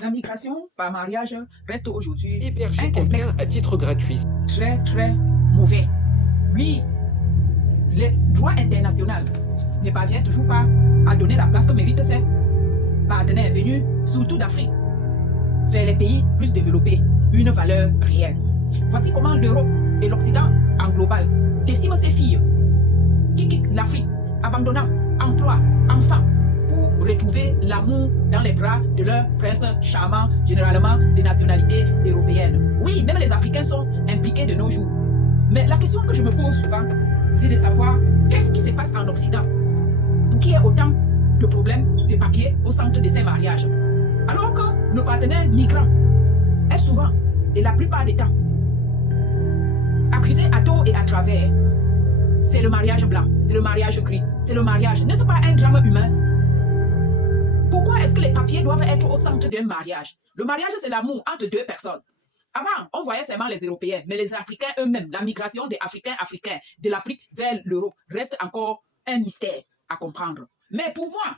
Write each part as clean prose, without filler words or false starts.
La migration par mariage reste aujourd'hui Héberger un quelqu'un complexe à titre gratuit. très très mauvais. Oui, le droit international ne parvient toujours pas à donner la place que méritent ses partenaires venus, surtout d'Afrique, vers les pays plus développés, une valeur réelle. Voici comment l'Europe et l'Occident en global déciment ces filles qui quittent l'Afrique, abandonnant emploi, enfants, pour retrouver l'amour dans les bras de leurs princes charmants, généralement de nationalité européenne. Oui, même les Africains sont impliqués de nos jours. Mais la question que je me pose souvent, c'est de savoir qu'est-ce qui se passe en Occident pour qu'il y ait autant de problèmes de papier au centre de ces mariages. Alors que nos partenaires migrants est souvent, et la plupart des temps, accusés à tort et à travers. C'est le mariage blanc, c'est le mariage gris, c'est le mariage. N'est-ce pas un drame humain? Pourquoi est-ce que les papiers doivent être au centre d'un mariage? Le mariage, c'est l'amour entre deux personnes. Avant, on voyait seulement les Européens, mais les Africains eux-mêmes, la migration des Africains de l'Afrique vers l'Europe, reste encore un mystère à comprendre. Mais pour moi,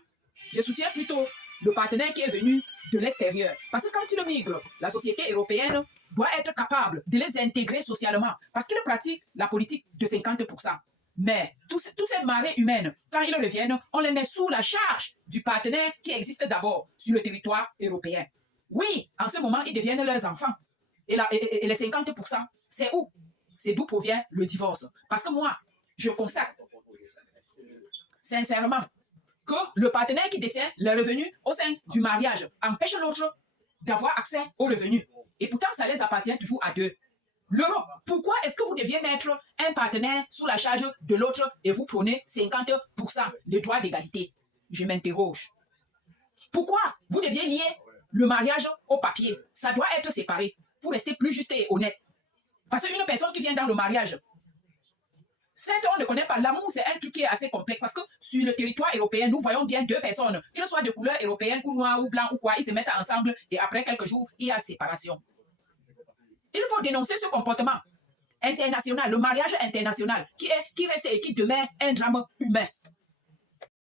je soutiens plutôt le partenaire qui est venu de l'extérieur. Parce que quand il migre, la société européenne doit être capable de les intégrer socialement. Parce qu'ils pratiquent la politique de 50%. Mais tous ces marées humaines, quand ils reviennent, on les met sous la charge du partenaire qui existe d'abord sur le territoire européen. Oui, en ce moment, ils deviennent leurs enfants. Et les 50%, c'est où? C'est d'où provient le divorce. Parce que moi, je constate, sincèrement, que le partenaire qui détient le revenu au sein du mariage empêche l'autre d'avoir accès aux revenus. Et pourtant, ça les appartient toujours à deux. L'Europe, pourquoi est-ce que vous deviez mettre un partenaire sous la charge de l'autre et vous prenez 50% de droits d'égalité? Je m'interroge. Pourquoi vous deviez lier le mariage au papier? Ça doit être séparé pour rester plus juste et honnête. Parce qu'une personne qui vient dans le mariage, certes, on ne connaît pas. L'amour, c'est un truc qui est assez complexe parce que sur le territoire européen, nous voyons bien deux personnes, qu'elles soient de couleur européenne ou noire ou blanc ou quoi, ils se mettent ensemble et après quelques jours, il y a séparation. Il faut dénoncer ce comportement international, le mariage international, qui reste et qui demeure un drame humain.